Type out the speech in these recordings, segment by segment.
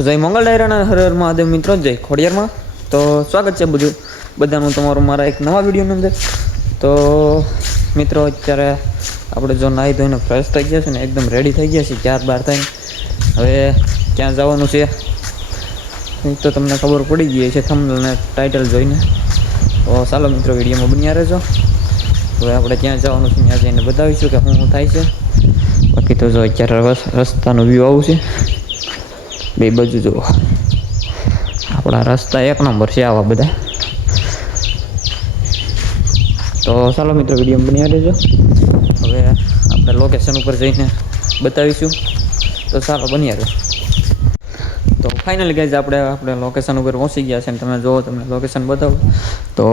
તો જય મંગલ ડાયરાના હર હર મહાદેવ મિત્રો, જય ખોડિયારમાં. તો સ્વાગત છે બધાનું તમારું મારા એક નવા વિડીયોની અંદર. તો મિત્રો અત્યારે આપણે જો નાહી ધોઈને ફ્રેશ થઈ ગયા છે ને એકદમ રેડી થઈ ગયા છે 4-12 થઈને. હવે ક્યાં જવાનું છે એ તો તમને ખબર પડી ગઈ છે થંબનેલ અને ટાઇટલ જોઈને. તો ચાલો મિત્રો વિડીયોમાં બન્યા રહેજો. હવે આપણે ક્યાં જવાનું છે ત્યાં જઈને બતાવીશું કે શું થાય છે. બાકી તો જો અત્યારે રસ્તાનો વ્યૂ આવું છે બે બાજુ. જો આપણા રસ્તા એક નંબર છે આવા બધા. તો ચાલો મિત્રો વિડીયો બન્યા રહેજો. હવે આપણે લોકેશન ઉપર જઈને બતાવીશું. તો ચાલો બન્યા રહો. તો ફાઇનલી ગાઈઝ આપણે લોકેશન ઉપર પહોંચી ગયા છે. તમે જુઓ, તમને લોકેશન બતાવો તો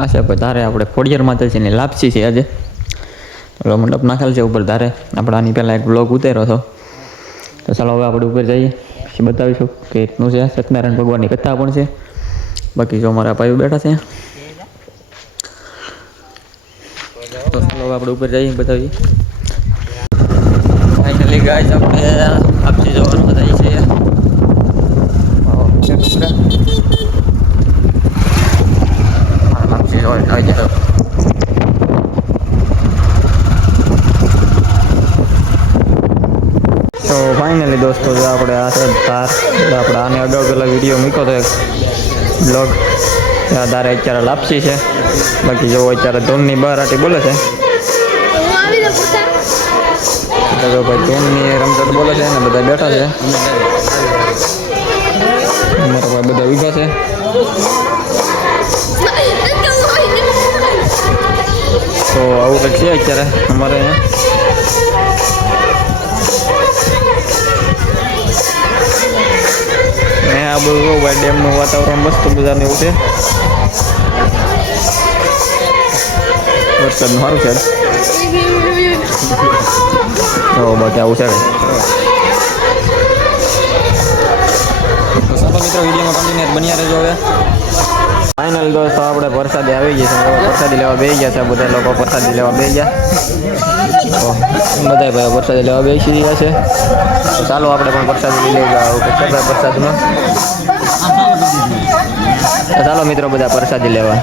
આ છે ધારે. આપણે ખોડિયાર માતાજીની લાપસી છે આજે. મંડપ નાખેલ છે ઉપર ધારે. આપણે આની પહેલાં એક બ્લોગ ઉતાર્યો હતો. તો ચાલો હવે આપણે ઉપર જઈએ, પછી બતાવીશું કે રીતનું છે. સત્યનારાયણ ભગવાનની કથા પણ છે. બાકી જો મારા ભાઈઓ બેઠા છે. તો ચાલો હવે આપણે ઉપર જઈએ, બતાવીએ. ફાઇનલી ગાઈઝ આપણે લાપસી જવાનું બતાવીએ છીએ. લાપસી જોવા આવી જાય. તો ફાઇનલી દોસ્તો આપણે આ છે ધાર. આપણે આને અગાઉ પેલા વિડીયો મૂક્યો હતો એક બ્લોગ. ધારે અત્યારે લાપસી છે. બાકી જો અત્યારે ધૂનની બહાર આટી બોલે છે. તો ભાઈ ધૂનની રમઝટ બોલે છે ને બધા બેઠા છે. અમારા ભાઈ બધા ઊભા છે. તો આવું કંઈક છે અત્યારે અમારે અહીંયા. આ બધું ભાઈ ડેમનું વાતાવરણ મસ્ત મજાનું એવું છે. વરસાદનું સારું છે. તો બાકી આવું છે. તો ચાલો મિત્રો વિડીયોમાં કન્ટિન્યુઅર બન્યા રહેજો. હવે ફાઇનલ દોસ્તો આપણે પ્રસાદી આવી ગઈ છે. પ્રસાદી લેવા બેસી ગયા છે. બધા લોકો પ્રસાદી લેવા બેસી ગયા. તો બધા ભાઈ પ્રસાદી લેવા બેસી રહ્યા છે. તો ચાલો આપણે પણ પ્રસાદી લઈ લેવા પ્રસાદમાં. ચાલો મિત્રો બધા પ્રસાદી લેવા.